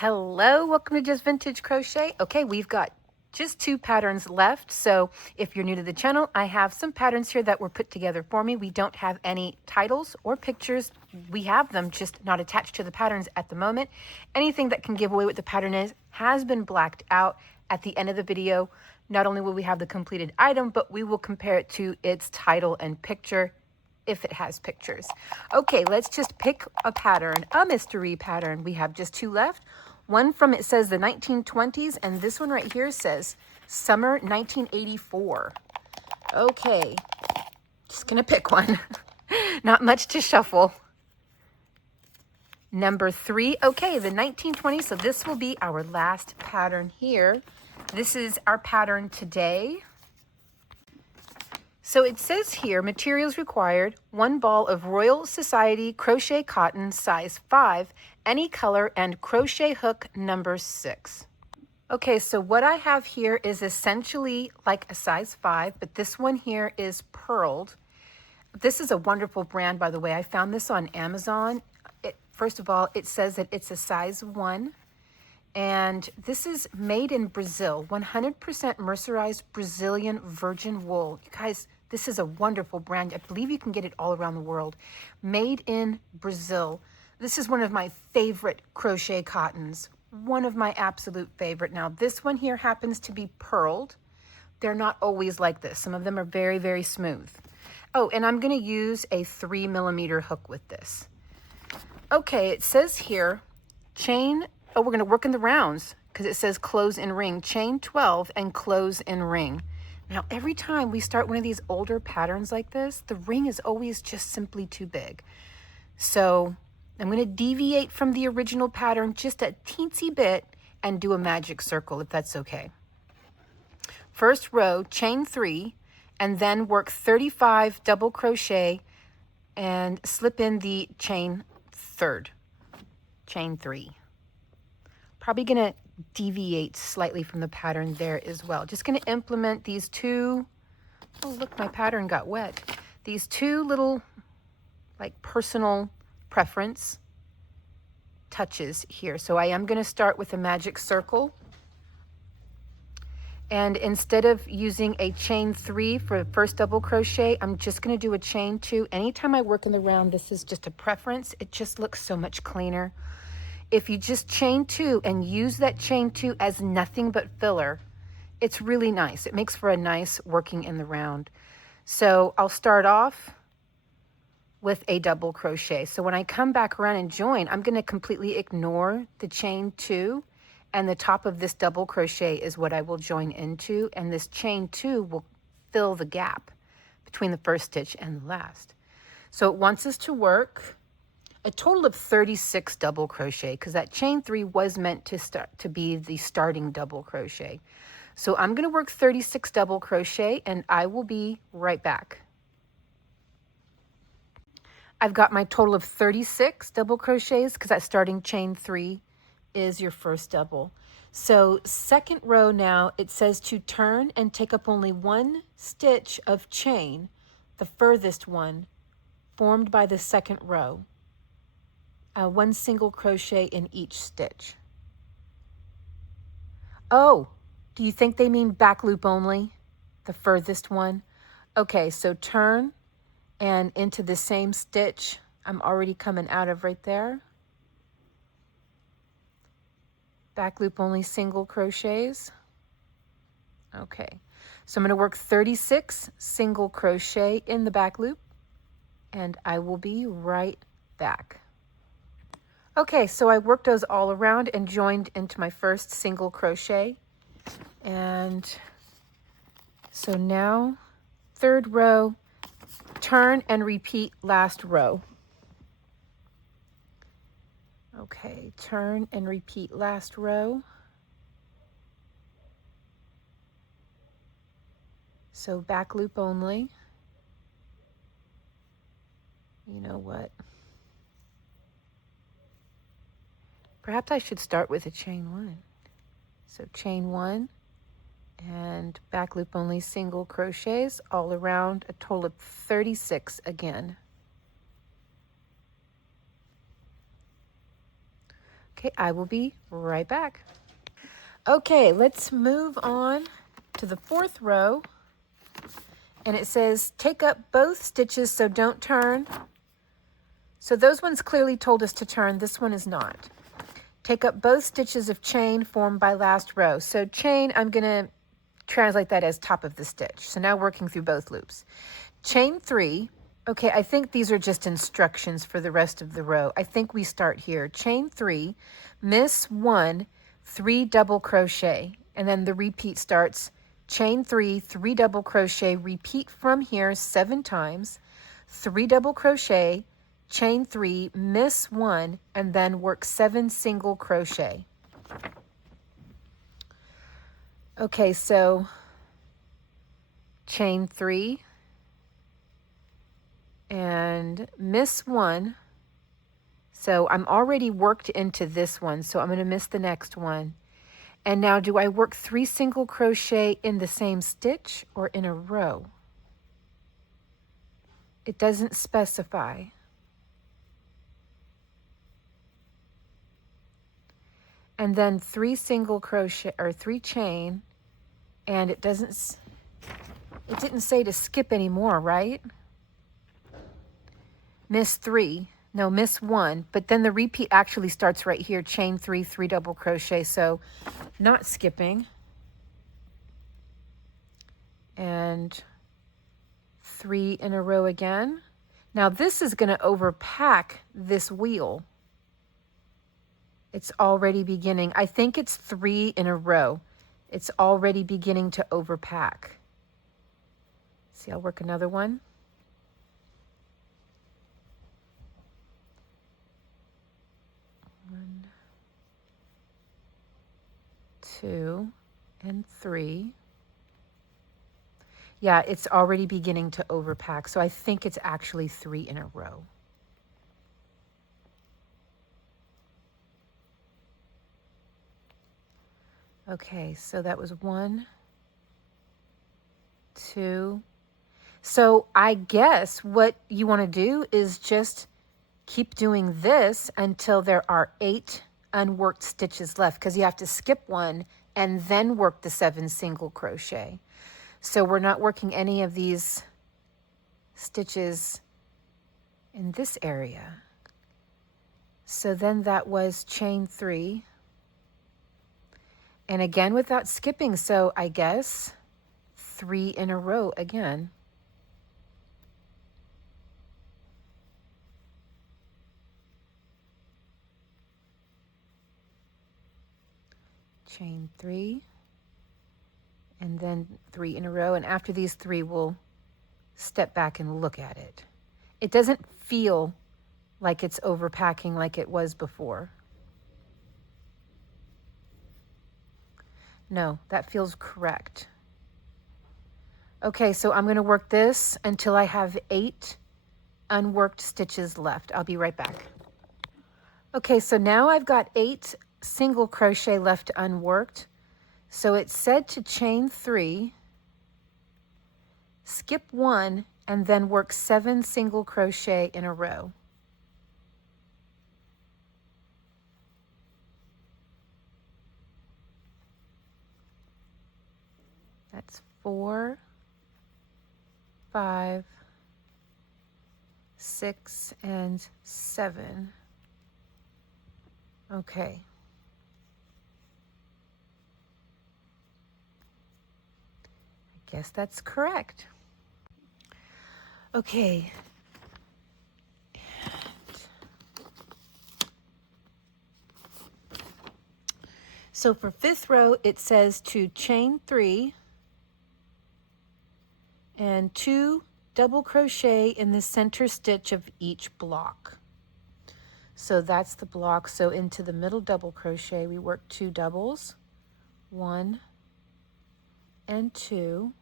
Hello, welcome to Just Vintage Crochet. Okay, we've got just 2 patterns left. So if you're new to the channel, I have some patterns here that were put together for me. We don't have any titles or pictures. We have them just not attached to the patterns at the moment. Anything that can give away what the pattern is has been blacked out. At the end of the video, not only will we have the completed item, but we will compare it to its title and picture if it has pictures. Okay, let's just pick a pattern, a mystery pattern. We have just 2 left. One from, it says the 1920s, and this one right here says summer 1984. Okay, just gonna pick one. Not much to shuffle. Number 3, okay, the 1920s, so this will be our last pattern here. This is our pattern today. So it says here, materials required, 1 ball of Royal Society crochet cotton, size 5, any color, and crochet hook number 6. Okay, so what I have here is essentially like a size 5, but this one here is purled. This is a wonderful brand, by the way. I found this on Amazon. First of all, it says that it's a size 1. And this is made in Brazil, 100% mercerized Brazilian virgin wool. You guys, this is a wonderful brand. I believe you can get it all around the world. Made in Brazil. This is one of my favorite crochet cottons. One of my absolute favorite. Now, this one here happens to be purled. They're not always like this. Some of them are very, very smooth. Oh, and I'm going to use a 3mm hook with this. Okay, it says here, chain. Oh, we're going to work in the rounds because it says close in ring, chain 12 and close in ring. Now, every time we start one of these older patterns like this, the ring is always just simply too big. So I'm going to deviate from the original pattern just a teensy bit and do a magic circle if that's okay. First row, chain 3, and then work 35 double crochet and slip in the chain 3rd, chain 3. Probably going to deviate slightly from the pattern there as well. Just going to implement these 2, oh look, my pattern got wet. These 2 little like personal preference touches here. So I am going to start with a magic circle. And instead of using a chain 3 for the first double crochet, I'm just going to do a chain 2. Anytime I work in the round, this is just a preference. It just looks so much cleaner. If you just chain 2 and use that chain 2 as nothing but filler, it's really nice. It makes for a nice working in the round. So I'll start off with a double crochet. So when I come back around and join, I'm going to completely ignore the chain 2, and the top of this double crochet is what I will join into, and this chain 2 will fill the gap between the first stitch and the last. So it wants us to work a total of 36 double crochet because that chain 3 was meant to be the starting double crochet. So I'm going to work 36 double crochet and I will be right back. I've got my total of 36 double crochets because that starting chain 3 is your first double. So second row now, it says to turn and take up only 1 stitch of chain, the furthest one, formed by the second row. 1 single crochet in each stitch. Oh, do you think they mean back loop only? The furthest one? Okay, so turn and into the same stitch I'm already coming out of right there. Back loop only single crochets. Okay, so I'm going to work 36 single crochet in the back loop and I will be right back. Okay, so I worked those all around and joined into my first single crochet. And so now, 3rd row, turn and repeat last row. Okay, turn and repeat last row. So back loop only. You know what? Perhaps I should start with a chain 1. So chain 1 and back loop only single crochets all around, a total of 36 again. Okay, I will be right back. Okay, let's move on to the 4th row. And it says, take up both stitches so don't turn. So those ones clearly told us to turn. This one is not. Take up both stitches of chain formed by last row. So chain, I'm going to translate that as top of the stitch. So now working through both loops. Chain 3. Okay, I think these are just instructions for the rest of the row. I think we start here. Chain 3, miss 1, 3 double crochet, and then the repeat starts. Chain 3, 3 double crochet, repeat from here 7 times, 3 double crochet, chain 3, miss 1, and then work 7 single crochet. Okay, so chain 3 and miss 1. So I'm already worked into this one, so I'm going to miss the next one. And now do I work 3 single crochet in the same stitch or in a row? It doesn't specify. And then 3 single crochet or 3 chain, and it didn't say to skip anymore, right? Miss 3. No, miss 1, but then the repeat actually starts right here, chain 3, 3 double crochet, so not skipping. And 3 in a row again. Now this is going to overpack this wheel. It's already beginning. I think it's 3 in a row. It's already beginning to overpack. See, I'll work another one. 1, 2, and 3. Yeah, it's already beginning to overpack, so I think it's actually 3 in a row. Okay, so that was 1, 2. So I guess what you want to do is just keep doing this until there are 8 unworked stitches left, because you have to skip 1 and then work the 7 single crochet. So we're not working any of these stitches in this area. So then that was chain 3. And again without skipping, so I guess 3 in a row again. Chain 3, and then 3 in a row, and after these 3 we'll step back and look at it. It doesn't feel like it's overpacking like it was before. No, that feels correct. Okay, so I'm going to work this until I have 8 unworked stitches left. I'll be right back. Okay, so now I've got 8 single crochet left unworked. So it said to chain 3, skip 1, and then work 7 single crochet in a row. That's 4, 5, 6, and 7. Okay. I guess that's correct. Okay. So for 5th row, it says to chain 3 and 2 double crochet in the center stitch of each block. So that's the block. So into the middle double crochet, we work 2 doubles, 1 and 2.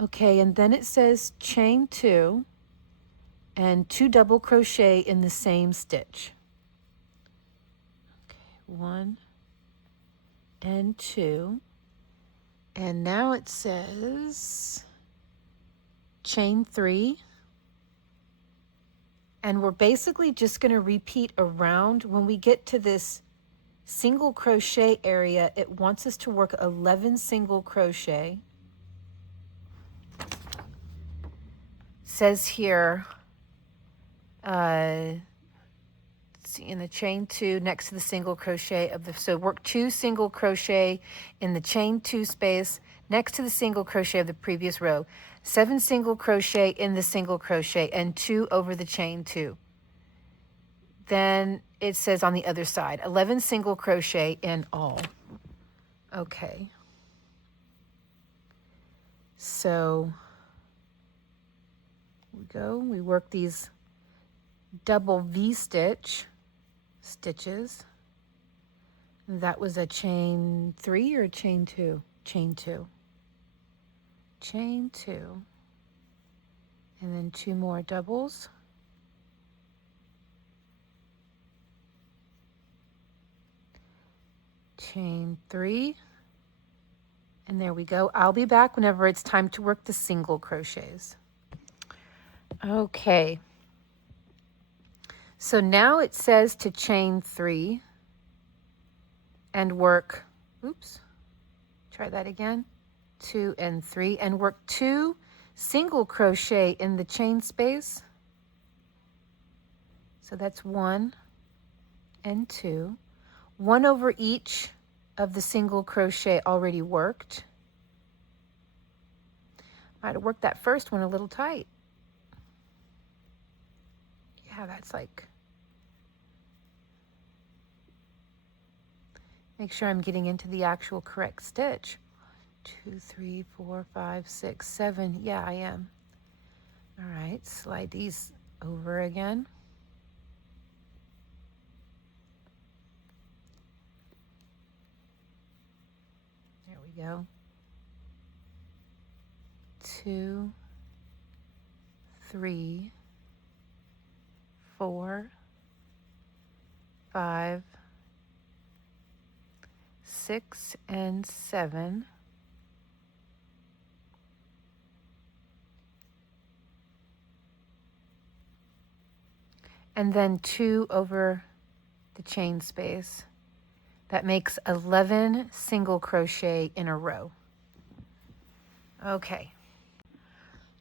Okay, and then it says chain 2 and 2 double crochet in the same stitch. Okay, 1 and 2. And now it says chain 3. And we're basically just going to repeat around. When we get to this single crochet area, it wants us to work 11 single crochet. Says here, see, in the chain 2 next to the single crochet of the, so work 2 single crochet in the chain 2 space next to the single crochet of the previous row, 7 single crochet in the single crochet, and 2 over the chain 2. Then it says on the other side, 11 single crochet in all. Okay. So we go, we work these double V-stitch stitches. That was a chain 3 or chain 2? Chain 2. Chain 2. And then 2 more doubles. Chain 3. And there we go. I'll be back whenever it's time to work the single crochets. Okay. So now it says to chain 3 and work, oops, try that again, 2 and 3, and work 2 single crochet in the chain space. So that's 1 and 2, 1 over each of the single crochet already worked. Might have worked that first one a little tight. Yeah, that's like, make sure I'm getting into the actual correct stitch. 2, 3, 4, 5, 6, 7. Yeah, I am. All right, slide these over again. There we go. 2, 3, 4, 5, 6, and 7. And then 2 over the chain space. That makes 11 single crochet in a row. Okay.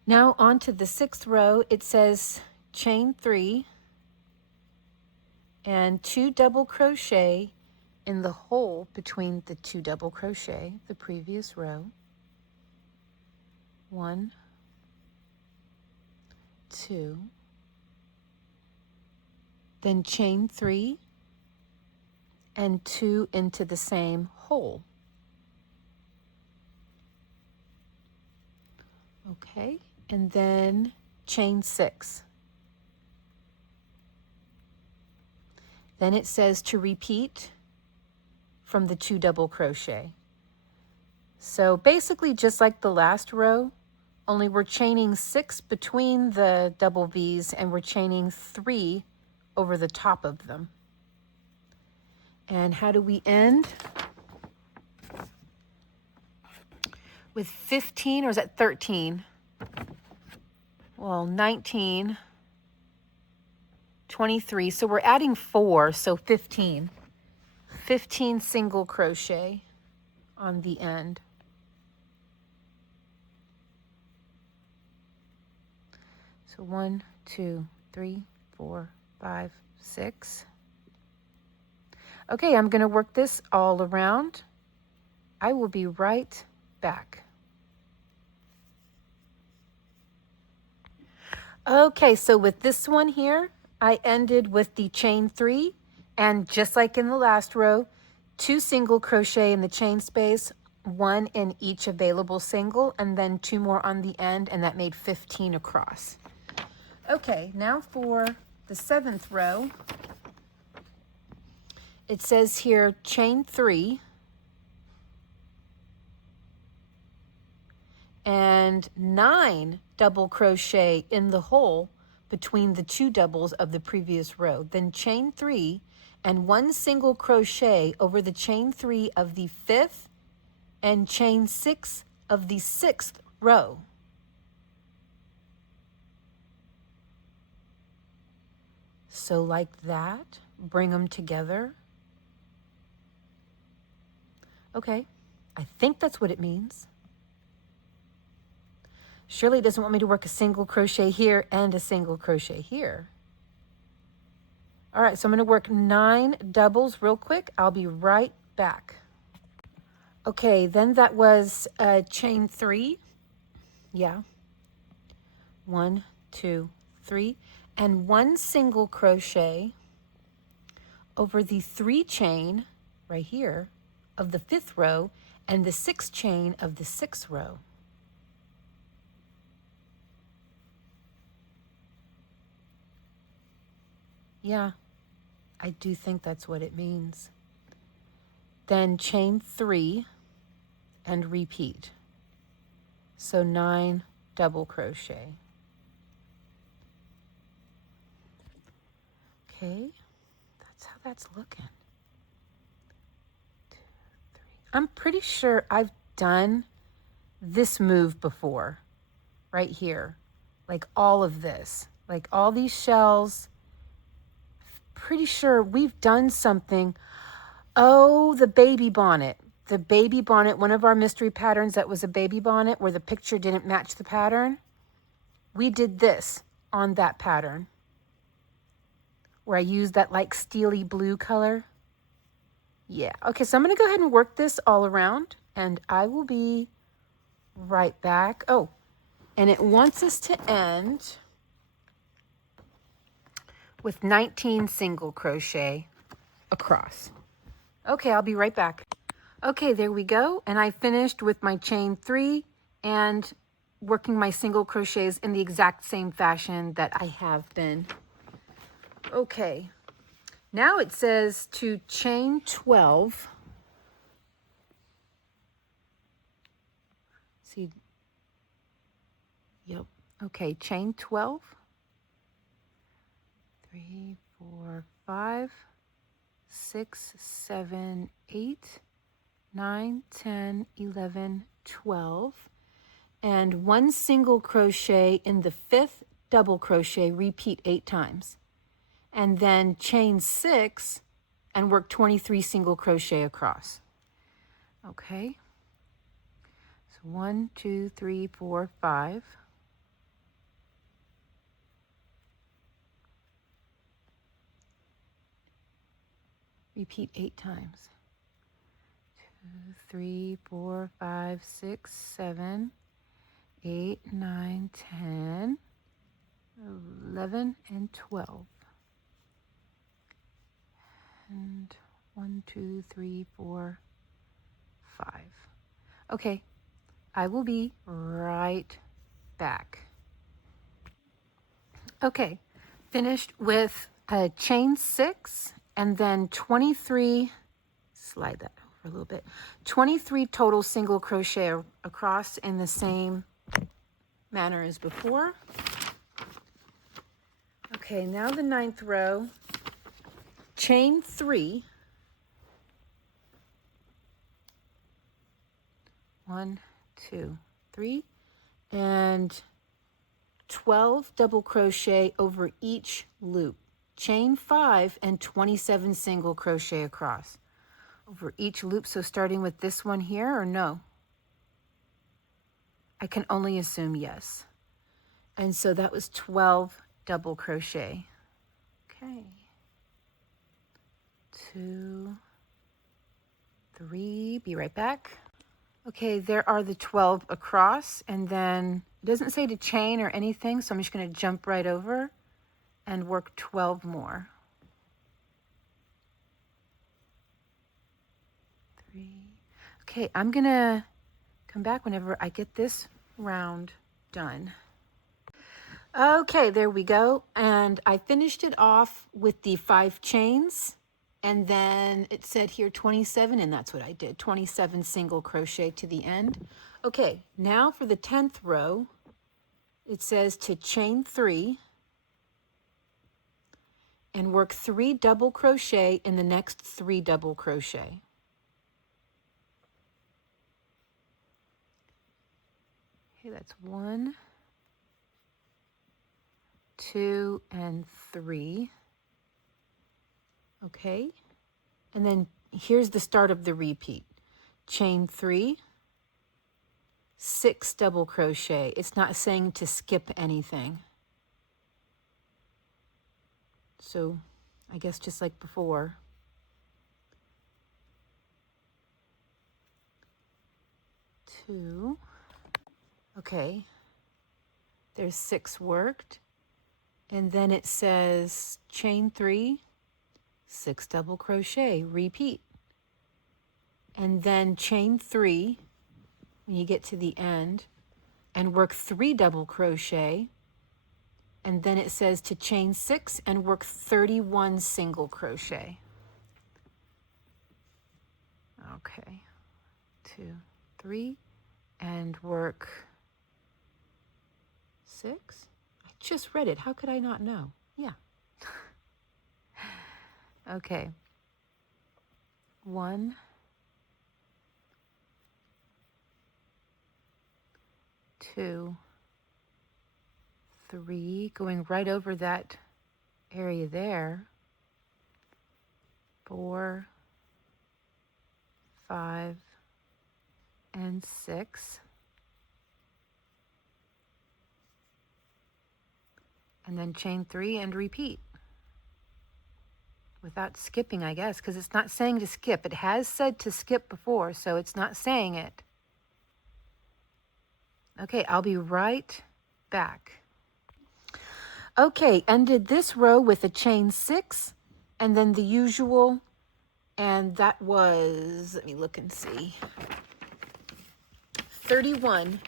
Now on to the 6th row. It says chain 3 and 2 double crochet in the hole between the 2 double crochet, the previous row. 1, 2, then chain 3 and 2 into the same hole. Okay, and then chain 6. Then it says to repeat from the 2 double crochet. So basically just like the last row, only we're chaining 6 between the double V's and we're chaining 3 over the top of them. And how do we end? With 15, or is that 13? Well, 19, 23. So we're adding 4, so 15. 15 single crochet on the end. So 1, 2, 3, 4, 5, 6. Okay, I'm going to work this all around. I will be right back. Okay, so with this one here, I ended with the chain 3, and just like in the last row, 2 single crochet in the chain space, 1 in each available single, and then 2 more on the end, and that made 15 across. Okay, now for the 7th row. It says here chain 3 and 9 double crochet in the hole between the 2 doubles of the previous row. Then chain 3 and 1 single crochet over the chain 3 of the 5th and chain 6 of the 6th row. So like that, bring them together. Okay, I think that's what it means. Shirley doesn't want me to work a single crochet here and a single crochet here. All right, so I'm going to work 9 doubles real quick. I'll be right back. Okay, then that was chain 3. Yeah. 1, 2, 3, and 1 single crochet over the 3 chain right here of the 5th row and the 6 chain of the 6th row. Yeah, I do think that's what it means. Then chain 3 and repeat. So 9 double crochet. Okay, that's how that's looking. 2, 3. I'm pretty sure I've done this move before, right here. Like all of this, like all these shells. Pretty sure we've done something. Oh, the baby bonnet. The baby bonnet, one of our mystery patterns that was a baby bonnet where the picture didn't match the pattern. We did this on that pattern where I used that like steely blue color. Yeah, okay, so I'm gonna go ahead and work this all around and I will be right back. Oh, and it wants us to end with 19 single crochet across. Okay, I'll be right back. Okay, there we go. And I finished with my chain 3 and working my single crochets in the exact same fashion that I have been. Okay, now it says to chain 12. See, yep. Okay, chain 12. 3, 4, 5, 6, 7, 8, 9, 10, 11, 12. And 1 single crochet in the 5th double crochet, repeat 8 times. And then chain 6 and work 23 single crochet across. Okay. So 1, 2, 3, 4, 5. Repeat 8 times. 2, 3, 4, 5, 6, 7, 8, 9, 10, 11, and 12. And 1, 2, 3, 4, 5. Okay, I will be right back. Okay, finished with a chain 6 and then 23, slide that over a little bit, 23 total single crochet across in the same manner as before. Okay, now the 9th row, chain 3, 1, 2, 3, and 12 double crochet over each loop. Chain 5 and 27 single crochet across over each loop. So starting with this one here, or no? I can only assume yes. And so that was 12 double crochet. Okay. 2, 3, be right back. Okay, there are the 12 across, and then it doesn't say to chain or anything, so I'm just going to jump right over and work 12 more. 3. Okay, I'm going to come back whenever I get this round done. Okay, there we go. And I finished it off with the 5 chains. And then it said here 27, and that's what I did. 27 single crochet to the end. Okay, now for the 10th row, it says to chain 3 and work 3 double crochet in the next 3 double crochet. Okay, that's 1, 2, and 3. Okay, and then here's the start of the repeat. chain 3, 6 double crochet. It's not saying to skip anything. So I guess just like before. 2. Okay, there's 6 worked. And then it says chain 3, 6 double crochet, repeat. And then chain 3 when you get to the end and work 3 double crochet. And then it says to chain 6 and work 31 single crochet. Okay, 2, 3, and work 6. I just read it. How could I not know? Yeah. Okay. 1, 2, 3, going right over that area there. 4, 5, and 6. And then chain 3 and repeat. Without skipping, I guess, because it's not saying to skip. It has said to skip before, so it's not saying it. Okay, I'll be right back. Okay, ended this row with a chain 6 and then the usual, and that was, let me look and see, 31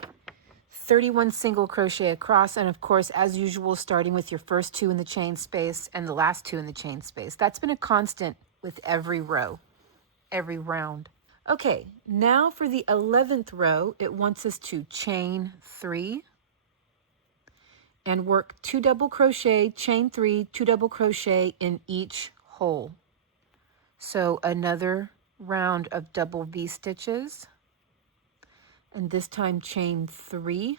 single crochet across, and of course, as usual, starting with your first 2 in the chain space and the last 2 in the chain space. That's been a constant with every row, every round. Okay, now for the 11th row, it wants us to chain 3 and work 2 double crochet, chain 3, 2 double crochet in each hole. So another round of double V stitches, and this time chain 3.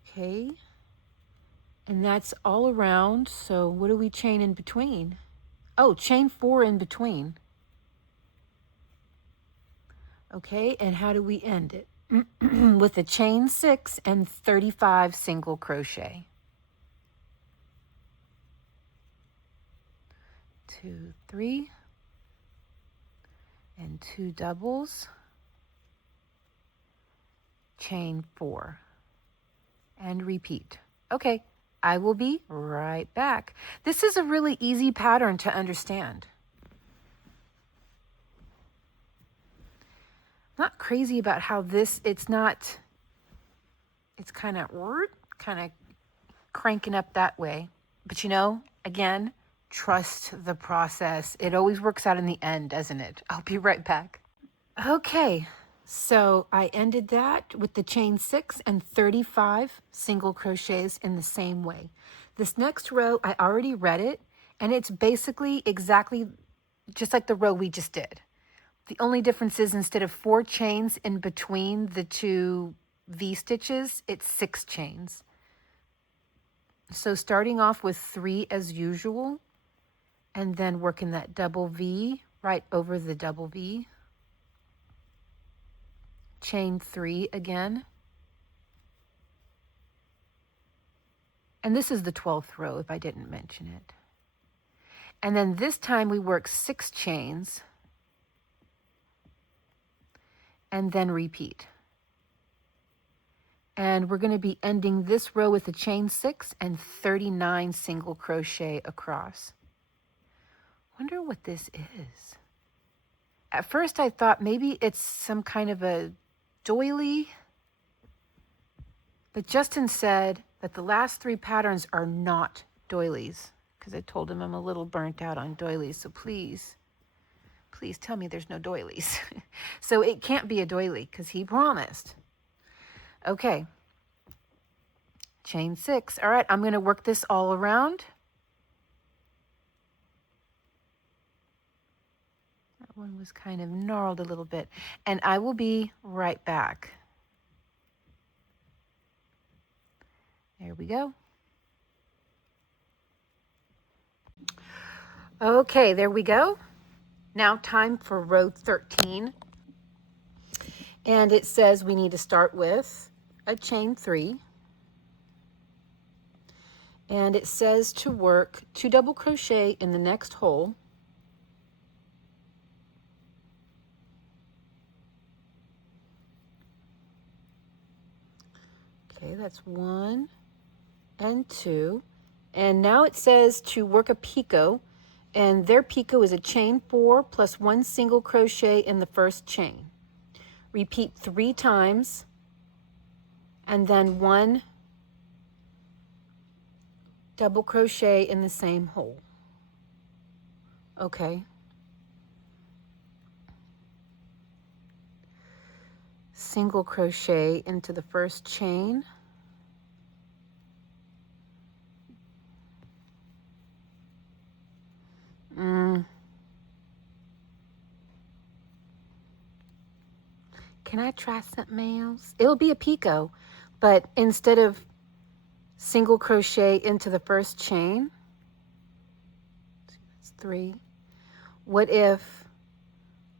Okay, and that's all around. So what do we chain in between? Oh, chain 4 in between. Okay, and how do we end it? With a chain 6 and 35 single crochet. 2, 3, and 2 doubles, chain 4, and repeat. Okay, I will be right back. This is a really easy pattern to understand. Not crazy about how this, it's kind of cranking up that way. But you know, again, trust the process. It always works out in the end, doesn't it? I'll be right back. Okay, so I ended that with the chain 6 and 35 single crochets in the same way. This next row, I already read it, and it's basically exactly just like the row we just did. The only difference is instead of 4 chains in between the 2 V stitches, it's 6 chains. So starting off with 3 as usual, and then working that double V right over the double V. Chain 3 again. And this is the 12th row if I didn't mention it. And then this time we work 6 chains and then repeat. And we're going to be ending this row with a chain 6 and 39 single crochet across. Wonder what this is. At first I thought maybe it's some kind of a doily, but Justin said that the last 3 patterns are not doilies, because I told him I'm a little burnt out on doilies, so please tell me there's no doilies. So it can't be a doily because he promised. Okay, chain 6. All right, I'm going to work this all around. That one was kind of gnarled a little bit, and I will be right back. There we go. Okay, there we go. Now time for row 13. And it says we need to start with a chain 3. And it says to work 2 double crochet in the next hole. Okay, that's 1 and 2. And now it says to work a picot, and their picot is a chain 4 plus 1 single crochet in the first chain. Repeat 3 times, and then 1 double crochet in the same hole. Okay. Single crochet into the first chain. Can I try something else? It'll be a picot, but instead of single crochet into the first chain, that's 3. What if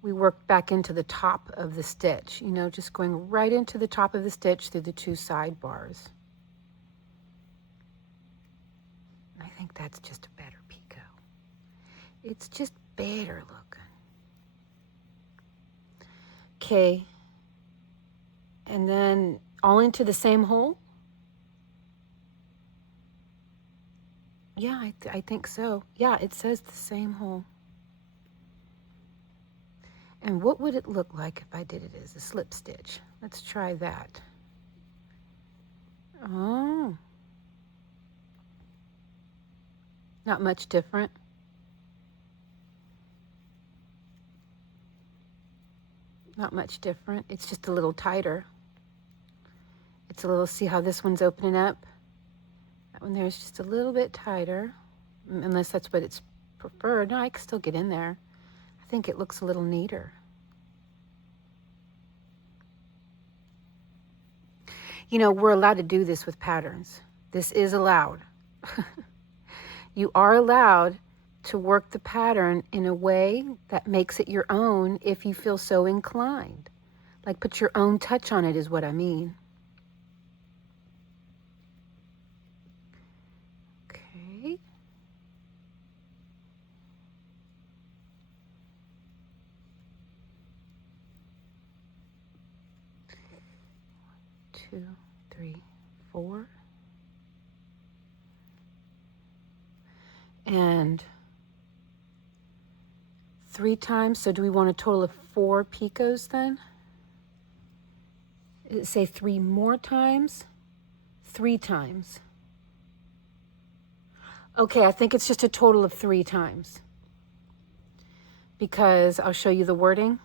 we work back into the top of the stitch? You know, just going right into the top of the stitch through the 2 side bars. I think that's just a better picot. It's just better looking. Okay. And then all into the same hole? Yeah, I think so. Yeah, it says the same hole. And what would it look like if I did it as a slip stitch? Let's try that. Oh. Not much different. Not much different. It's just a little tighter. It's a little, see how this one's opening up? That one there is just a little bit tighter, unless that's what it's preferred. No, I can still get in there. I think it looks a little neater. You know, we're allowed to do this with patterns. This is allowed. You are allowed to work the pattern in a way that makes it your own if you feel so inclined. Like put your own touch on it is what I mean. Okay. Two, 3, 4. And 3 times. So do we want a total of 4 picots then? Did it say 3 more times? 3 times. Okay, I think it's just a total of 3 times. Because I'll show you the wording.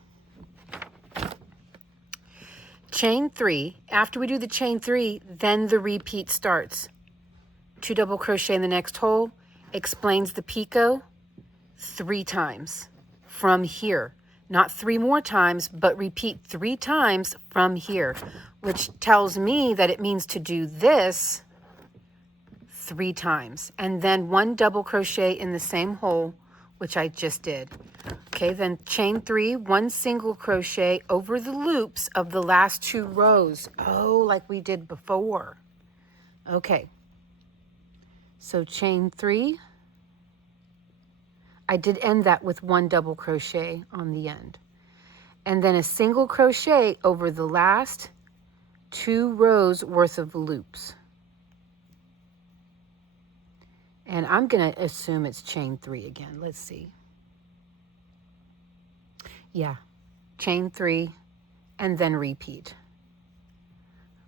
Chain 3. After we do the chain 3, then the repeat starts. 2 double crochet in the next hole. Explains the picot 3 times from here. Not 3 more times, but repeat 3 times from here, which tells me that it means to do this 3 times. And then 1 double crochet in the same hole, which I just did. Okay, then chain 3, 1 single crochet over the loops of the last 2 rows. Oh, like we did before. Okay. So chain 3. I did end that with 1 double crochet on the end. And then a single crochet over the last 2 rows worth of loops. And I'm going to assume it's chain 3 again. Let's see. Yeah, chain 3 and then repeat.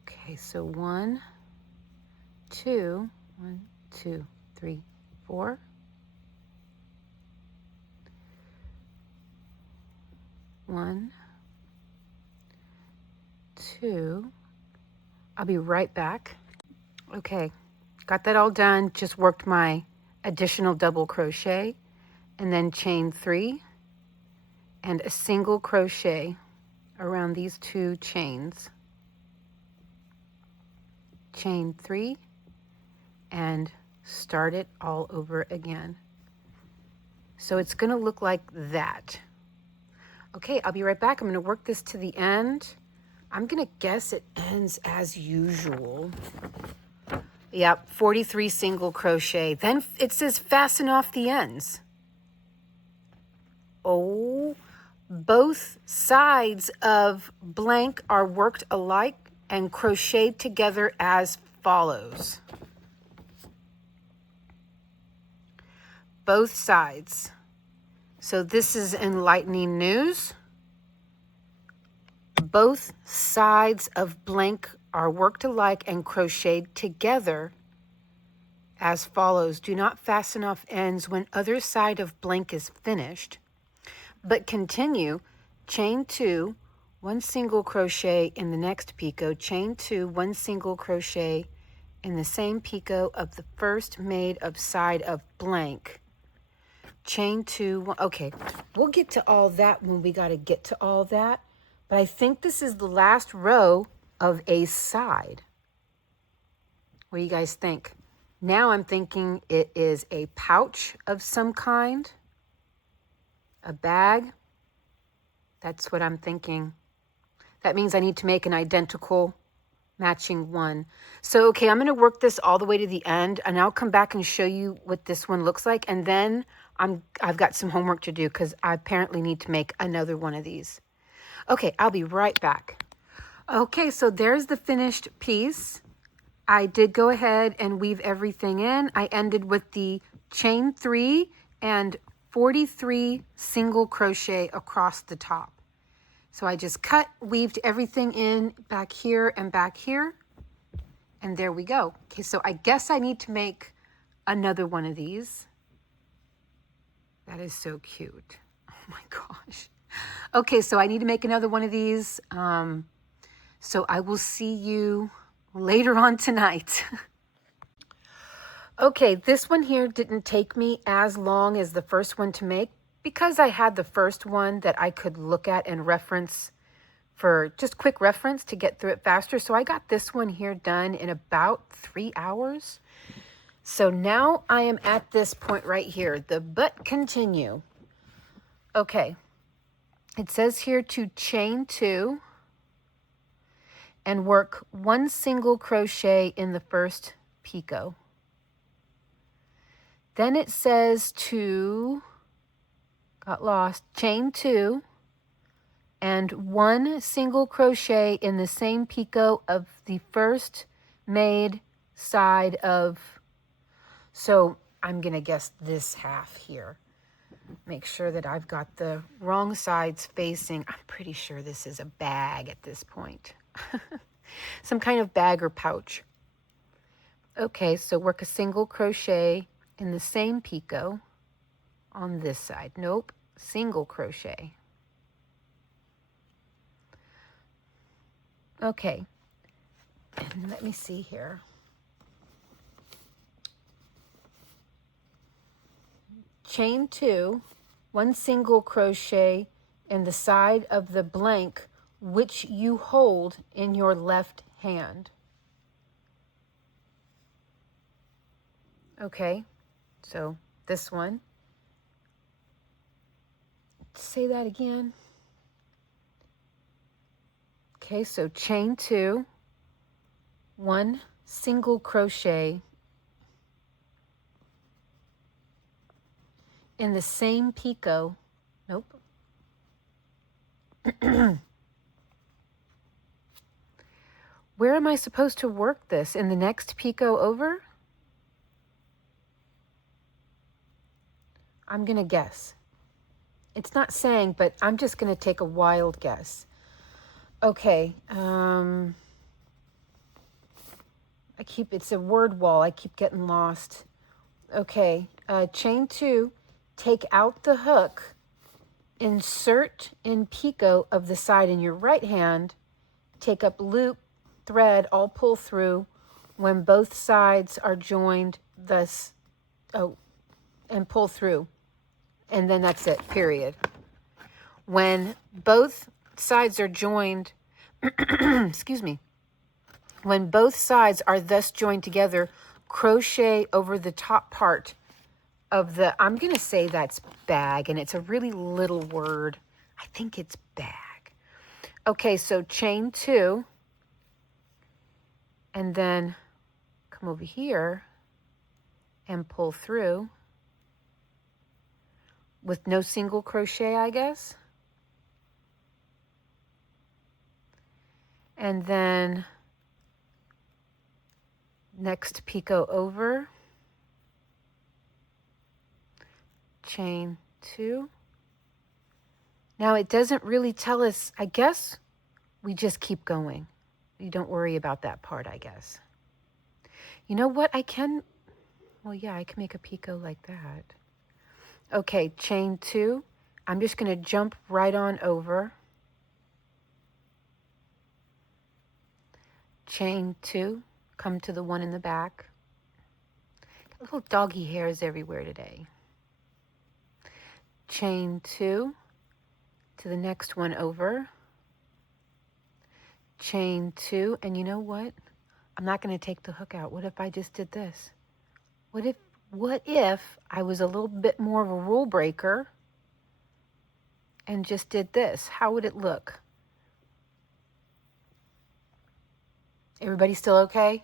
Okay, so 1, 2, 1, 2, 3, 4. 1, 2. I'll be right back. Okay, got that all done. Just worked my additional double crochet and then chain 3 and a single crochet around these 2 chains. Chain 3 and start it all over again. So it's going to look like that. Okay, I'll be right back. I'm going to work this to the end. I'm going to guess it ends as usual. Yep, 43 single crochet. Then it says fasten off the ends. Oh, both sides of blank are worked alike and crocheted together as follows. Both sides. So this is enlightening news. Both sides of blank are worked alike and crocheted together as follows. Do not fasten off ends when other side of blank is finished, but continue chain 2, 1 single crochet in the next picot, chain 2, 1 single crochet in the same picot of the first made of side of blank. Chain 2, 1. Okay, we'll get to all that when we got to get to all that. But I think this is the last row of a side. What do you guys think? Now I'm thinking it is a pouch of some kind, a bag. That's what I'm thinking. That means I need to make an identical matching one. So, okay, I'm going to work this all the way to the end, and I'll come back and show you what this one looks like. And then I've got some homework to do because I apparently need to make another one of these. Okay, I'll be right back. Okay, so there's the finished piece. I did go ahead and weave everything in. I ended with the chain 3 and 43 single crochet across the top. So I just weaved everything in back here and back here. And there we go. Okay, so I guess I need to make another one of these. That is so cute. Oh my gosh. Okay, so I need to make another one of these. So I will see you later on tonight. Okay, this one here didn't take me as long as the first one to make because I had the first one that I could look at and reference for just quick reference to get through it faster. So I got this one here done in about 3 hours. So now I am at this point right here, the but continue. Okay, it says here to chain 2 and work 1 single crochet in the first picot. Then it says to, got lost, chain 2 and 1 single crochet in the same picot of the first made side of, so I'm gonna guess this half here. Make sure that I've got the wrong sides facing. I'm pretty sure this is a bag at this point. Some kind of bag or pouch. Okay, so work a single crochet in the same picot on this side. Nope, single crochet. Okay, and let me see here. Chain 2, 1 single crochet in the side of the blank which you hold in your left hand. Okay, so this one. Say that again. Okay, so chain 2, 1 single crochet in the same picot. Nope. Where am I supposed to work this? In the next picot over? I'm going to guess. It's not saying, but I'm just going to take a wild guess. Okay. It's a word wall. I keep getting lost. Okay. Chain 2, take out the hook, insert in picot of the side in your right hand, take up loop, thread, all pull through when both sides are joined, thus, and pull through. And then that's it, period. When both sides are joined, excuse me, when both sides are thus joined together, crochet over the top part of the, I'm going to say that's bag, and it's a really little word. I think it's bag. Okay, so chain 2, and then come over here and pull through with no single crochet, I guess. And then next picot over, chain 2. Now it doesn't really tell us, I guess we just keep going. You don't worry about that part, I guess. You know what, I can make a picot like that. Okay, chain 2. I'm just going to jump right on over. Chain 2, come to the one in the back. Got little doggy hairs everywhere today. Chain 2 to the next one over. Chain 2, and you know what? I'm not going to take the hook out. What if I just did this? What if I was a little bit more of a rule breaker and just did this? How would it look? Everybody still okay?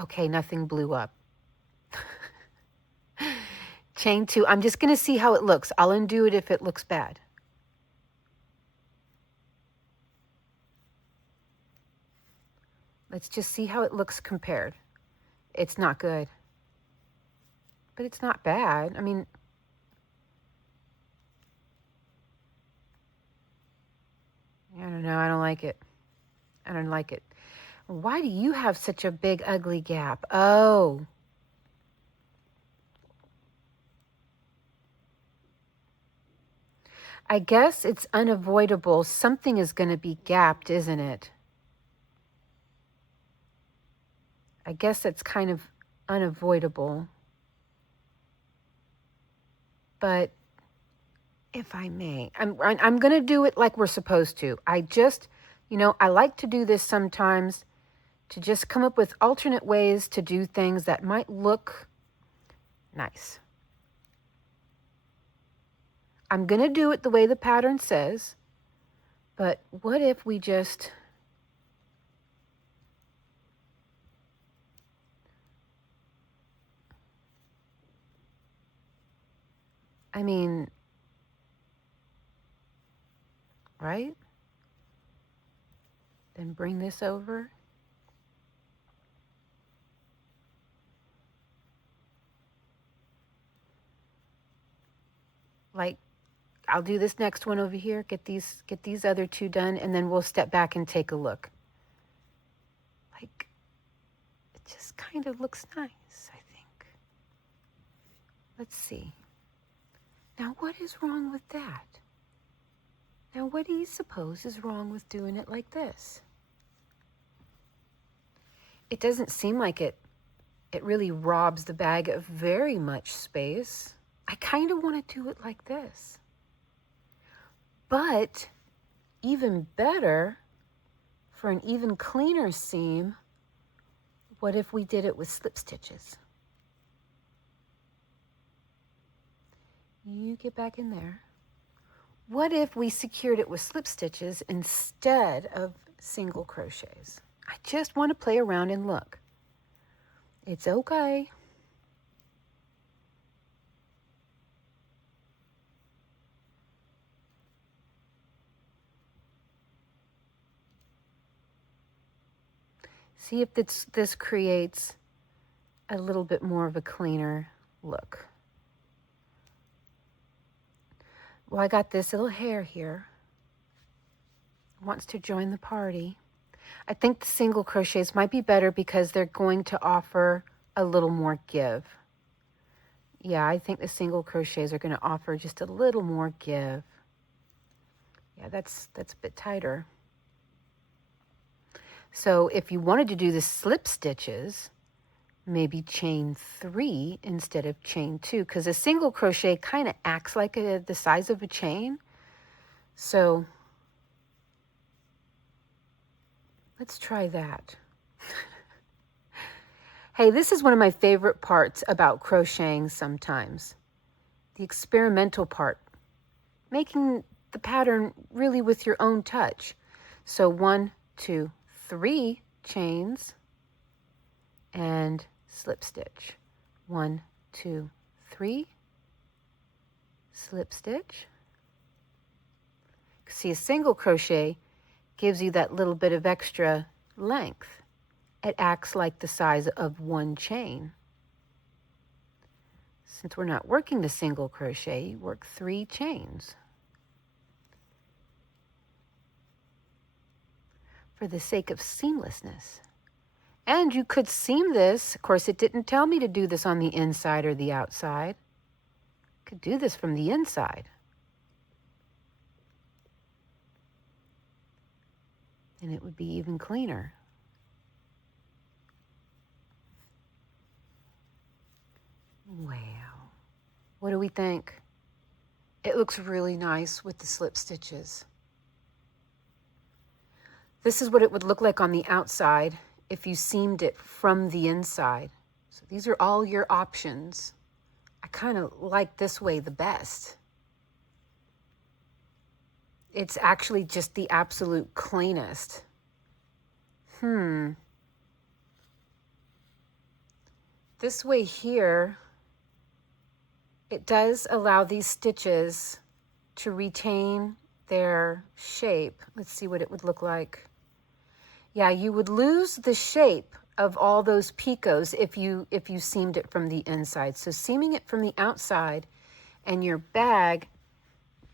Okay, nothing blew up. Chain 2, I'm just going to see how it looks. I'll undo it if it looks bad. Let's just see how it looks compared. It's not good. But it's not bad. I mean, I don't know. I don't like it. I don't like it. Why do you have such a big, ugly gap? Oh. I guess it's unavoidable. Something is going to be gapped, isn't it? I guess it's kind of unavoidable. But if I may, I'm going to do it like we're supposed to. I like to do this sometimes to just come up with alternate ways to do things that might look nice. I'm going to do it the way the pattern says, but what if we just... I mean, right? Then bring this over. Like, I'll do this next one over here, get these other 2 done, and then we'll step back and take a look. Like, it just kind of looks nice, I think. Let's see. Now, what is wrong with that? Now, what do you suppose is wrong with doing it like this? It doesn't seem like it really robs the bag of very much space. I kind of want to do it like this. But even better, for an even cleaner seam, what if we did it with slip stitches? You get back in there. What if we secured it with slip stitches instead of single crochets? I just want to play around and look. It's okay. See if this creates a little bit more of a cleaner look. Well, I got this little hair here. Wants to join the party. I think the single crochets might be better because they're going to offer a little more give. Yeah, I think the single crochets are going to offer just a little more give. Yeah, that's a bit tighter. So if you wanted to do the slip stitches, maybe chain 3 instead of chain 2, because a single crochet kind of acts like the size of a chain. So let's try that. Hey, this is one of my favorite parts about crocheting sometimes. The experimental part. Making the pattern really with your own touch. So 1, 2, 3 chains and slip stitch. 1, 2, 3, slip stitch. See, a single crochet gives you that little bit of extra length. It acts like the size of one chain. Since we're not working the single crochet, you work 3 chains for the sake of seamlessness. And you could seam this. Of course, it didn't tell me to do this on the inside or the outside. I could do this from the inside. And it would be even cleaner. Wow. What do we think? It looks really nice with the slip stitches. This is what it would look like on the outside if you seamed it from the inside. So these are all your options. I kind of like this way the best. It's actually just the absolute cleanest. This way here, it does allow these stitches to retain their shape. Let's see what it would look like. Yeah, you would lose the shape of all those picots if you seamed it from the inside. So seaming it from the outside and your bag,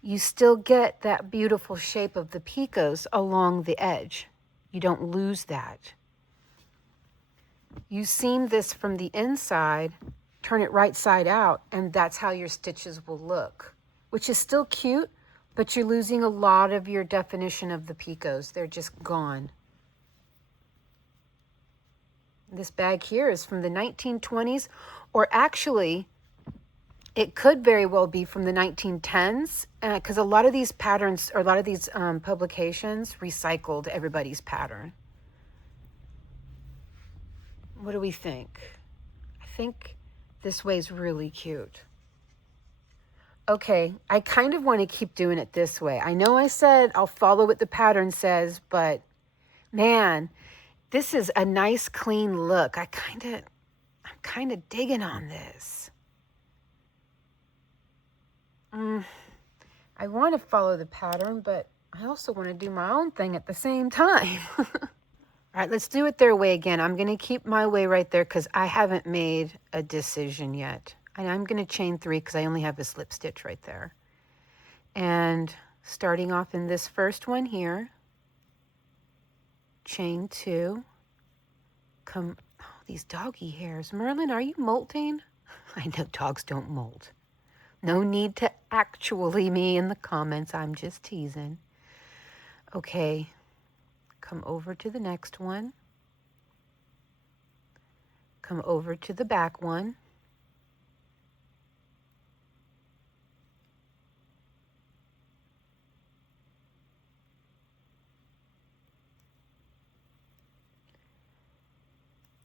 you still get that beautiful shape of the picots along the edge. You don't lose that. You seam this from the inside, turn it right side out, and that's how your stitches will look, which is still cute, but you're losing a lot of your definition of the picots. They're just gone. This bag here is from the 1920s, or actually, it could very well be from the 1910s, because a lot of these patterns, or a lot of these publications recycled everybody's pattern. What do we think? I think this way is really cute. Okay, I kind of want to keep doing it this way. I know I said I'll follow what the pattern says, but man, this is a nice clean look. I'm kind of digging on this. I want to follow the pattern, but I also want to do my own thing at the same time. All right, let's do it their way again. I'm going to keep my way right there because I haven't made a decision yet. And I'm going to chain 3 because I only have a slip stitch right there. And starting off in this first one here, chain 2, come, oh, these doggy hairs. Merlin, are you molting? I know dogs don't molt. No need to actually me in the comments. I'm just teasing. Okay. Come over to the next one. Come over to the back one.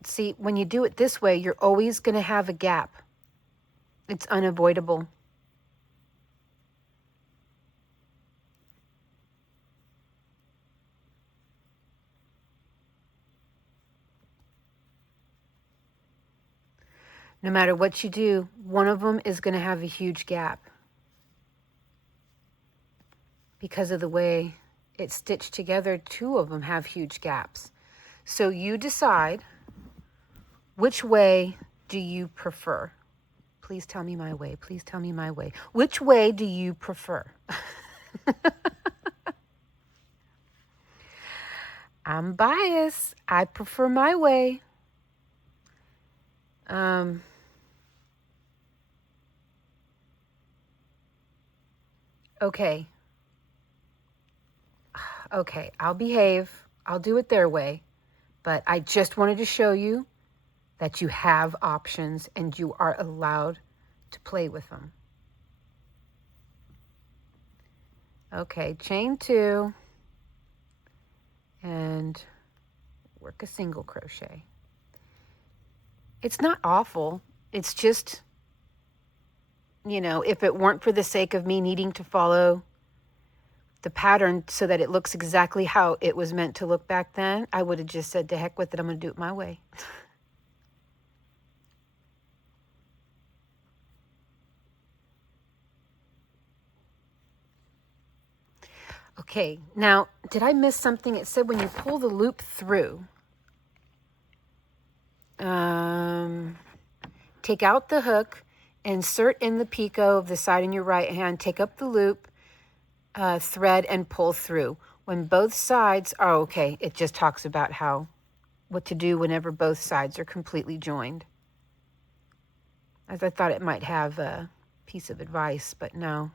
See, when you do it this way, you're always going to have a gap. It's unavoidable. No matter what you do, one of them is going to have a huge gap because of the way it's stitched together. 2 of them have huge gaps. So you decide, which way do you prefer? Please tell me my way. Please tell me my way. Which way do you prefer? I'm biased. I prefer my way. Okay. Okay, I'll behave. I'll do it their way. But I just wanted to show you that you have options and you are allowed to play with them. Okay, chain 2 and work a single crochet. It's not awful. It's just, you know, if it weren't for the sake of me needing to follow the pattern so that it looks exactly how it was meant to look back then, I would have just said, to heck with it, I'm going to do it my way. Okay, now, did I miss something? It said when you pull the loop through, take out the hook, insert in the picot of the side in your right hand, take up the loop, thread, and pull through. When both sides are okay, it just talks about what to do whenever both sides are completely joined. As I thought it might have a piece of advice, but no.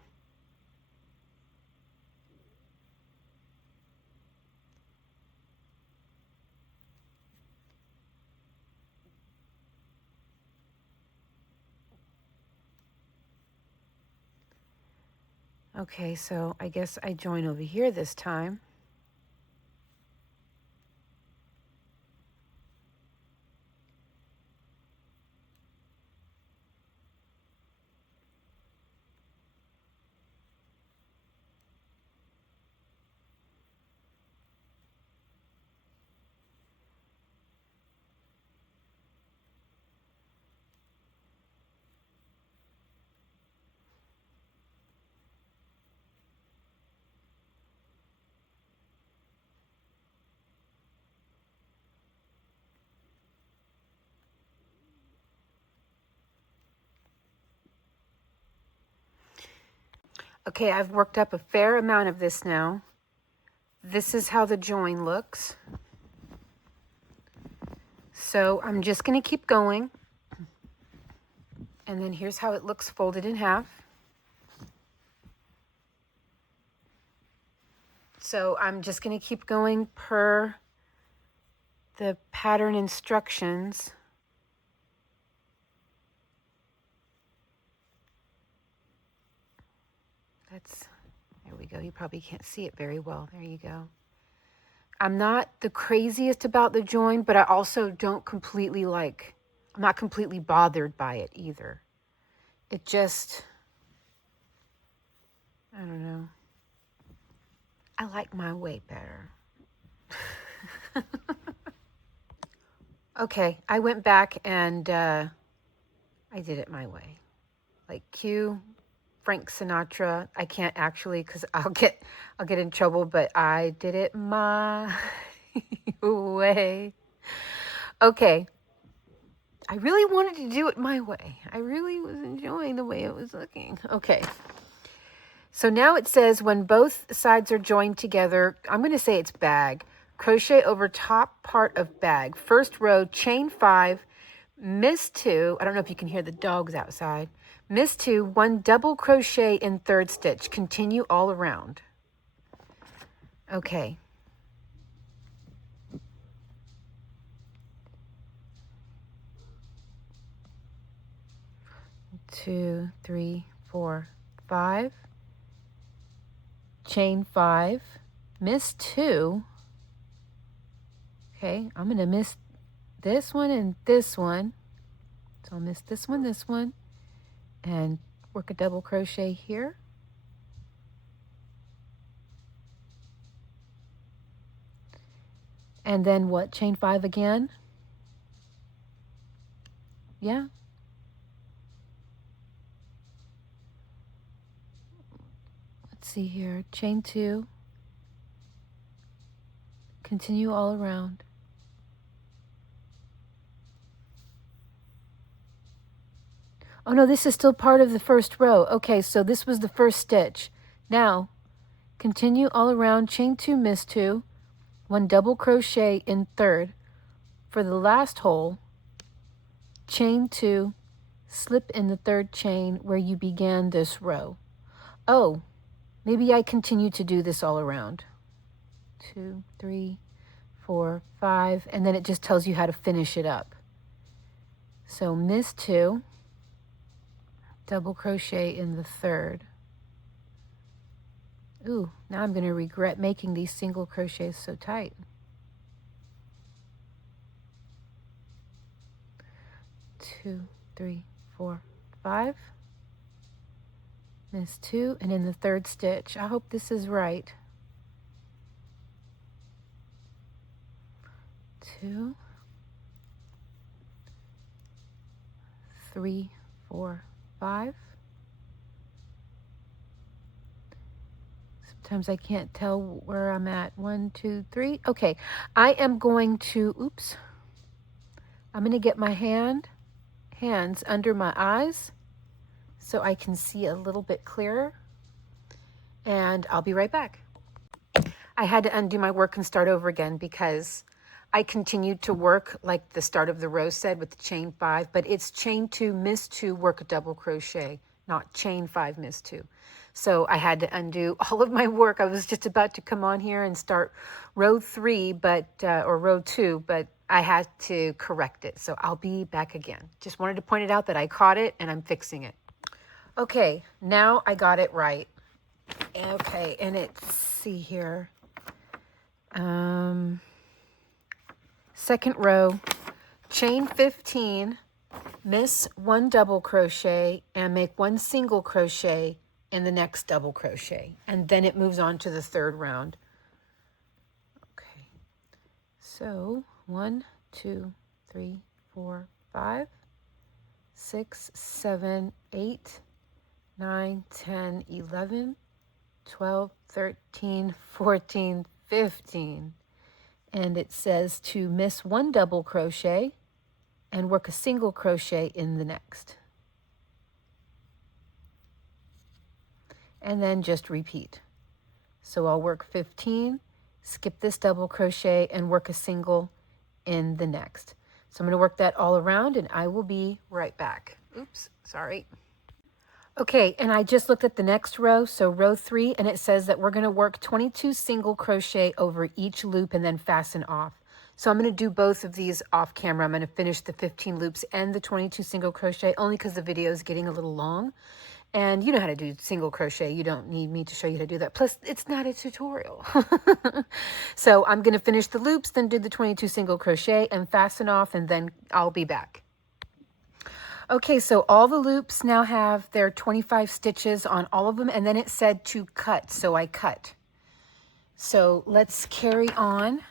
Okay, so I guess I join over here this time. Okay, I've worked up a fair amount of this now. This is how the join looks. So I'm just going to keep going. And then here's how it looks folded in half. So I'm just going to keep going per the pattern instructions. There we go. You probably can't see it very well. There you go. I'm not the craziest about the join, but I also don't completely I'm not completely bothered by it either. It just, I don't know. I like my way better. Okay, I went back and I did it my way. Like cue Frank Sinatra. I can't actually because I'll get in trouble, but I did it my way. Okay. I really wanted to do it my way. I really was enjoying the way it was looking. Okay. So now it says when both sides are joined together, I'm going to say it's bag. Crochet over top part of bag. First row, chain 5, miss 2. I don't know if you can hear the dogs outside. Miss 2, 1 double crochet in third stitch. Continue all around. Okay. Two, three, 4, 5. Chain 5, miss 2. Okay, I'm going to miss this one and this one. So I'll miss this one, and work a double crochet here. And then what? Chain 5 again? Yeah. Let's see here. Chain 2. Continue all around. Oh no, this is still part of the first row. Okay, so this was the first stitch. Now, continue all around, chain 2, miss 2, 1 double crochet in third. For the last hole, chain 2, slip in the third chain where you began this row. Oh, maybe I continue to do this all around. 2, 3, 4, 5, and then it just tells you how to finish it up. So miss 2, double crochet in the third. Ooh, now I'm going to regret making these single crochets so tight. 2, 3, 4, 5. miss 2, and in the 3rd stitch. I hope this is right. 2, 3, 4, 5. Sometimes I can't tell where I'm at. 1, 2, 3. Okay, I am going to, oops, I'm going to get my hands under my eyes so I can see a little bit clearer, and I'll be right back. I had to undo my work and start over again because I continued to work like the start of the row said with the chain 5, but it's chain 2, miss 2, work a double crochet, not chain 5, miss 2. So I had to undo all of my work. I was just about to come on here and start row 3, or row 2, but I had to correct it. So I'll be back again. Just wanted to point it out that I caught it and I'm fixing it. Okay, now I got it right. Okay, and let's see here. 2nd row, chain 15, miss 1 double crochet and make 1 single crochet in the next double crochet, and then it moves on to the 3rd round. Okay, so 1, 2, 3, 4, 5, 6, 7, 8, 9, 10, 11, 12, 13, 14, 15. And it says to miss 1 double crochet and work a single crochet in the next. And then just repeat. So I'll work 15, skip this double crochet and work a single in the next. So I'm going to work that all around and I will be right back. Oops, sorry. Okay, and I just looked at the next row, so row 3, and it says that we're going to work 22 single crochet over each loop and then fasten off. So I'm going to do both of these off camera. I'm going to finish the 15 loops and the 22 single crochet only because the video is getting a little long. And you know how to do single crochet. You don't need me to show you how to do that. Plus, it's not a tutorial. So I'm going to finish the loops, then do the 22 single crochet and fasten off, and then I'll be back. Okay, so all the loops now have their 25 stitches on all of them, and then it said to cut, so I cut. So let's carry on.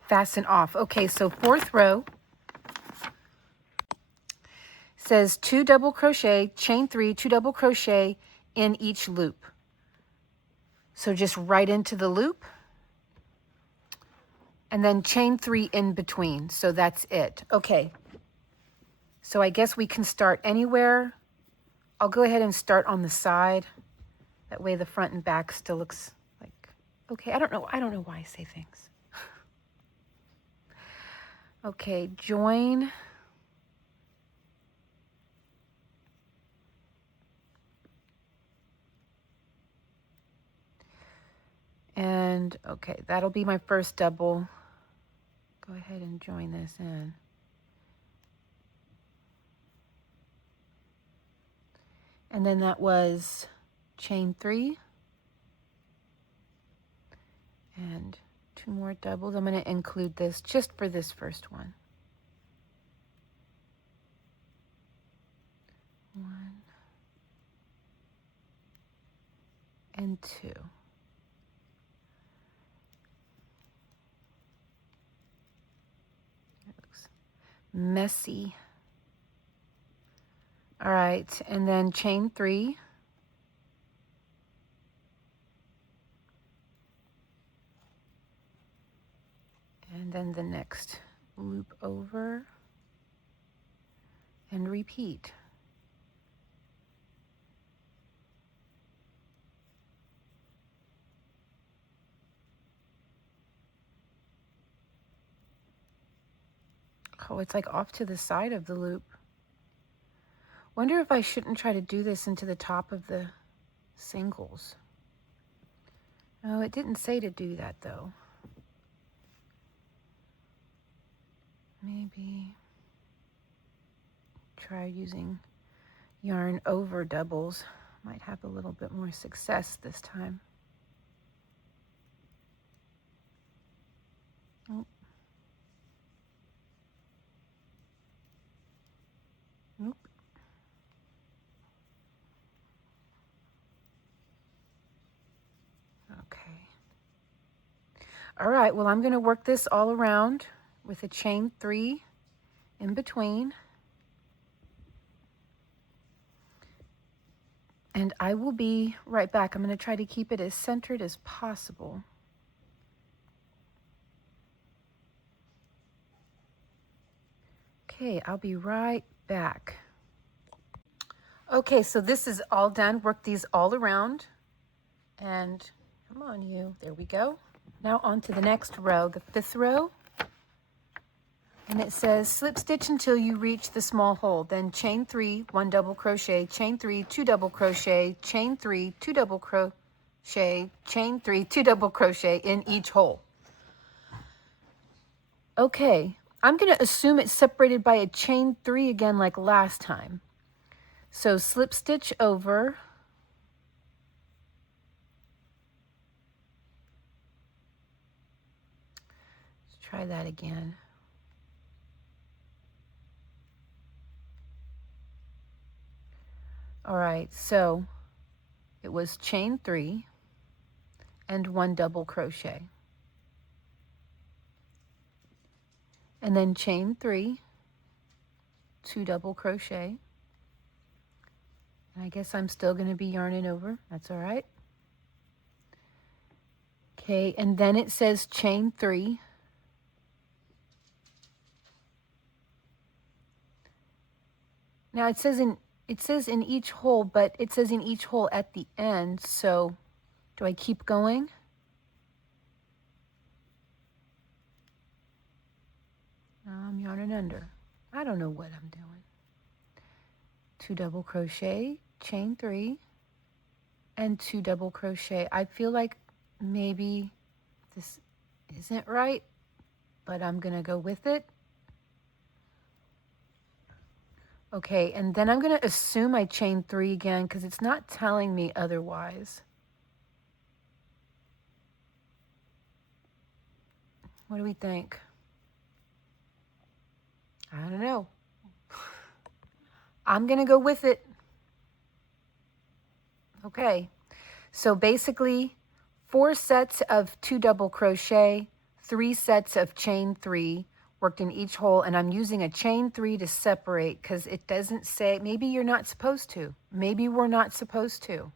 Fasten off. Okay, so 4th row says 2 double crochet, chain 3, 2 double crochet in each loop. So just right into the loop. And then chain 3 in between. So that's it. Okay. So I guess we can start anywhere. I'll go ahead and start on the side. That way the front and back still looks like, okay, I don't know why I say things. Okay, join. And okay, that'll be my first double. Go ahead and join this in. And then that was chain 3 and 2 more doubles. I'm going to include this just for this first one. 1 and 2. It looks messy. All right, and then chain 3. And then the next loop over and repeat. Oh, it's like off to the side of the loop. Wonder if I shouldn't try to do this into the top of the singles. Oh, it didn't say to do that though. Maybe try using yarn over doubles. Might have a little bit more success this time. Oh. Nope, All right, well, I'm going to work this all around with a chain 3 in between. And I will be right back. I'm going to try to keep it as centered as possible. Okay, I'll be right back. Okay, so this is all done. Work these all around. And come on, you. There we go. Now on to the next row, the 5th row. And it says slip stitch until you reach the small hole, then chain 3, 1 double crochet, chain 3, 2 double crochet, chain 3, 2 double crochet, chain 3, 2 double crochet in each hole. Okay, I'm going to assume it's separated by a chain 3 again like last time. So slip stitch over. Let's try that again. All right, so it was chain 3 and 1 double crochet. And then chain 3, 2 double crochet. And I guess I'm still going to be yarning over. That's all right. Okay, and then it says chain 3. Now it says in each hole, but it says in each hole at the end. So do I keep going? No, I'm yarning under. I don't know what I'm doing. 2 double crochet, chain 3, and 2 double crochet. I feel like maybe this isn't right, but I'm gonna go with it. Okay, and then I'm gonna assume I chain 3 again because it's not telling me otherwise. What do we think? I don't know. I'm gonna go with it. Okay, so basically 4 sets of 2 double crochet, 3 sets of chain 3 worked in each hole, and I'm using a chain 3 to separate because it doesn't say, maybe you're not supposed to. Maybe we're not supposed to.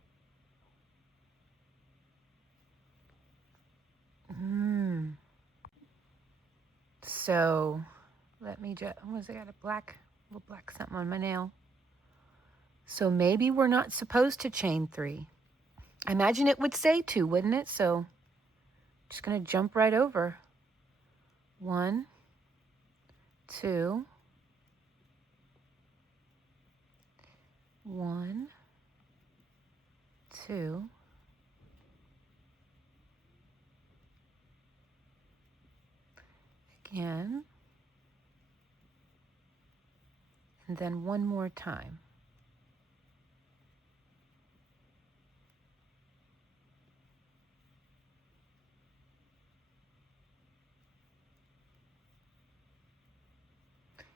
So let me just, I got a little black something on my nail. So maybe we're not supposed to chain 3. I imagine it would say 2, wouldn't it? So I'm just going to jump right over. 1, 2, 1, 2, again, and then one more time.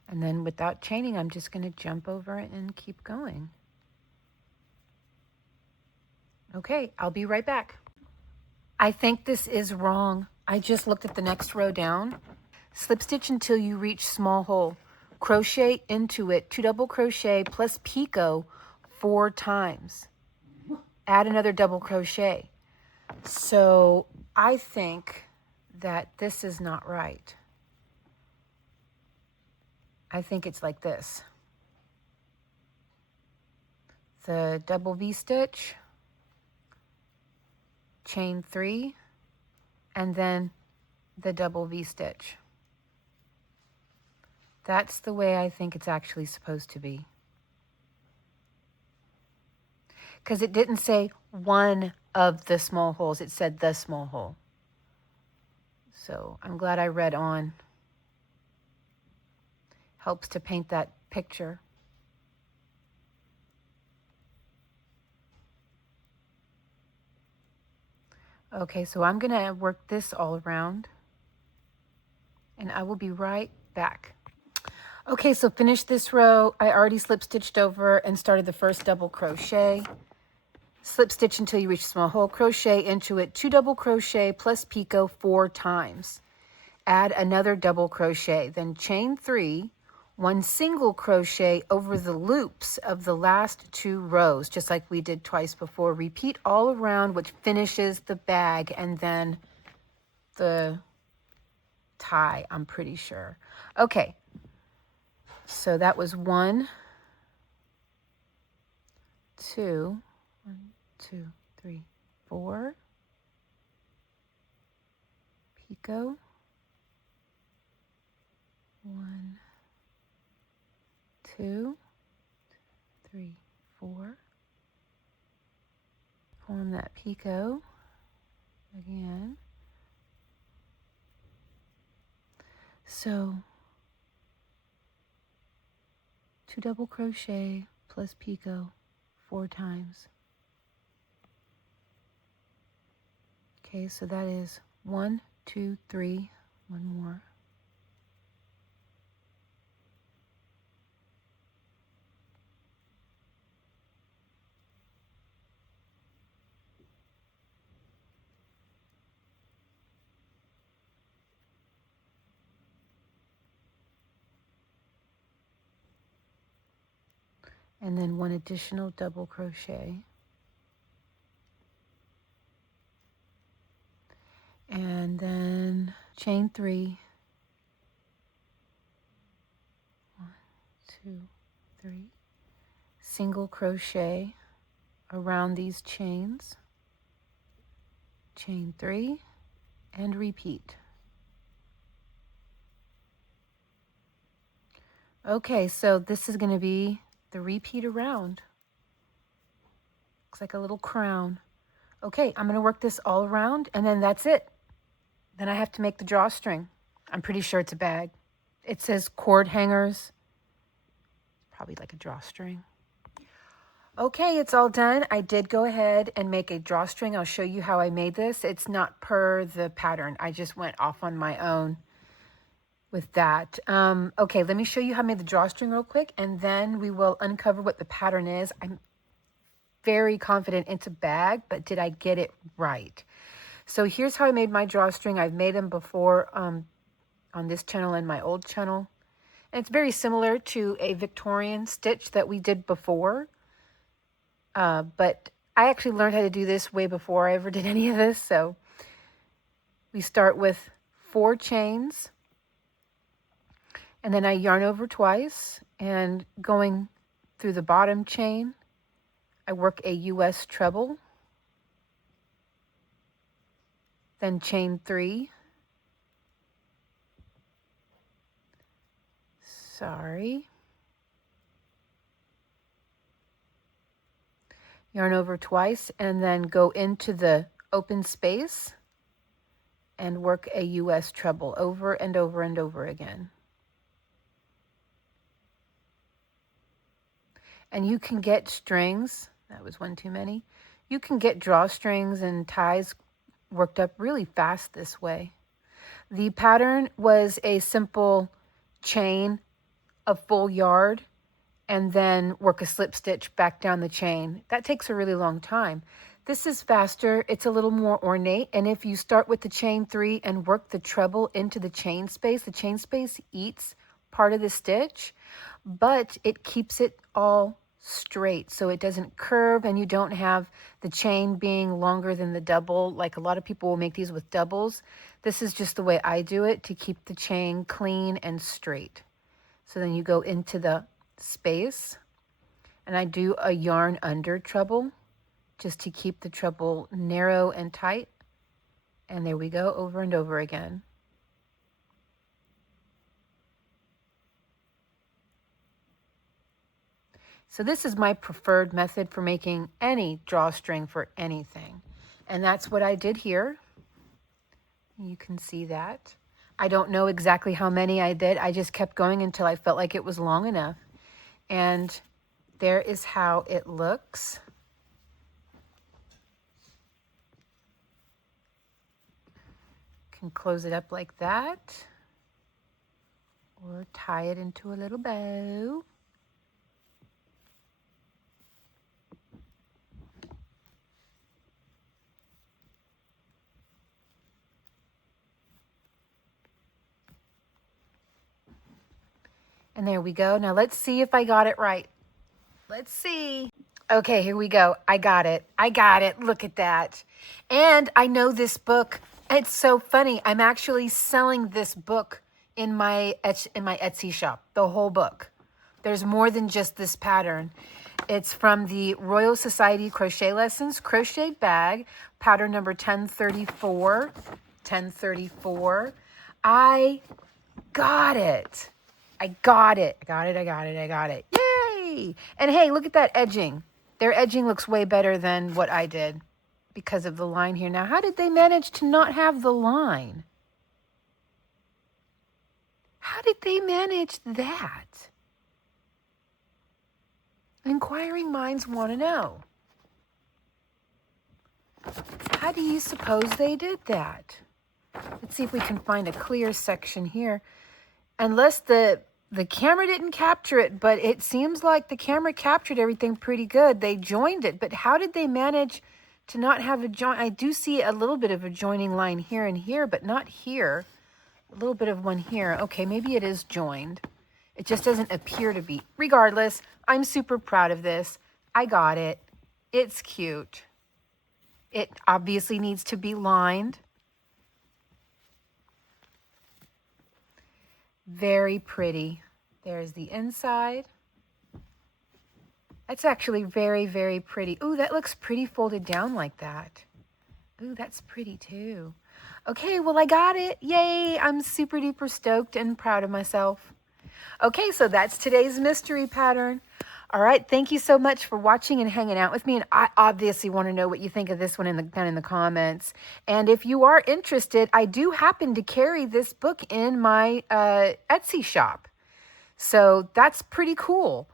And then without chaining, I'm just going to jump over it and keep going. Okay, I'll be right back. I think this is wrong. I just looked at the next row down. Slip stitch until you reach small hole. Crochet into it, 2 double crochet plus picot 4 times. Add another double crochet. So I think that this is not right. I think it's like this. The double V-stitch, chain 3, and then the double V-stitch. That's the way I think it's actually supposed to be. Because it didn't say one of the small holes, it said the small hole. So I'm glad I read on. Helps to paint that picture. Okay, so I'm going to work this all around, and I will be right back. Okay, so finish this row. I already slip stitched over and started the first double crochet. Slip stitch until you reach a small hole, crochet into it 2 double crochet plus picot 4 times. Add another double crochet, then chain 3, 1 single crochet over the loops of the last 2 rows, just like we did twice before. Repeat all around, which finishes the bag and then the tie, I'm pretty sure. Okay, so that was 1, 2, 1, 2, 3, 4, picot, 1, 2, 3, 4. Form that picot again. So 2 double crochet plus picot 4 times. Okay, so that is 1, 2, 3, 1 more. And then 1 additional double crochet. And then chain 3. 1, 2, 3. Single crochet around these chains. Chain 3 and repeat. Okay, so this is going to be the repeat around. Looks like a little crown. Okay, I'm going to work this all around and then that's it. Then I have to make the drawstring. I'm pretty sure it's a bag. It says cord hangers. Probably like a drawstring. Okay, it's all done. I did go ahead and make a drawstring. I'll show you how I made this. It's not per the pattern. I just went off on my own with that. Okay, let me show you how I made the drawstring real quick, and then we will uncover what the pattern is. I'm very confident it's a bag, but did I get it right? So here's how I made my drawstring. I've made them before on this channel and my old channel. And it's very similar to a Victorian stitch that we did before. But I actually learned how to do this way before I ever did any of this. So we start with 4 chains. And then I yarn over twice. And going through the bottom chain, I work a US treble. Then chain 3. Sorry. Yarn over twice and then go into the open space and work a US treble over and over and over again. And you can get strings, that was one too many. You can get drawstrings and ties worked up really fast this way. The pattern was a simple chain, a full yard, and then work a slip stitch back down the chain. That takes a really long time. This is faster, it's a little more ornate, and if you start with the chain 3 and work the treble into the chain space eats part of the stitch, but it keeps it all straight so it doesn't curve and you don't have the chain being longer than the double. Like a lot of people will make these with doubles. This is just the way I do it to keep the chain clean and straight. So then you go into the space and I do a yarn under treble just to keep the treble narrow and tight. And there we go, over and over again. So this is my preferred method for making any drawstring for anything. And that's what I did here. You can see that. I don't know exactly how many I did. I just kept going until I felt like it was long enough. And there is how it looks. Can close it up like that. Or tie it into a little bow. And there we go. Now let's see if I got it right. Let's see. Okay, here we go. I got it. I got it. Look at that. And I know this book. It's so funny. I'm actually selling this book in my Etsy shop, the whole book. There's more than just this pattern. It's from the Royal Society Crochet Lessons crochet bag, pattern number 1034. 1034. I got it. I got it. I got it. I got it. I got it. Yay! And hey, look at that edging. Their edging looks way better than what I did because of the line here. Now, how did they manage to not have the line? How did they manage that? Inquiring minds want to know. How do you suppose they did that? Let's see if we can find a clear section here. Unless the camera didn't capture it, but it seems like the camera captured everything pretty good. They joined it, but how did they manage to not have a join? I do see a little bit of a joining line here and here, but not here. A little bit of one here. Okay, maybe it is joined. It just doesn't appear to be. Regardless, I'm super proud of this. I got it. It's cute. It obviously needs to be lined. Very pretty. There's the inside. That's actually very, very pretty. Ooh, that looks pretty folded down like that. Ooh, that's pretty too. Okay, well, I got it. Yay! I'm super duper stoked and proud of myself. Okay, so that's today's mystery pattern. All right, thank you so much for watching and hanging out with me. And I obviously want to know what you think of this one down in the comments. And if you are interested, I do happen to carry this book in my Etsy shop. So that's pretty cool.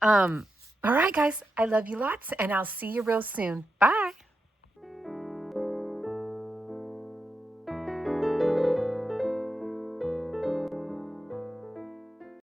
All right, guys, I love you lots, and I'll see you real soon. Bye.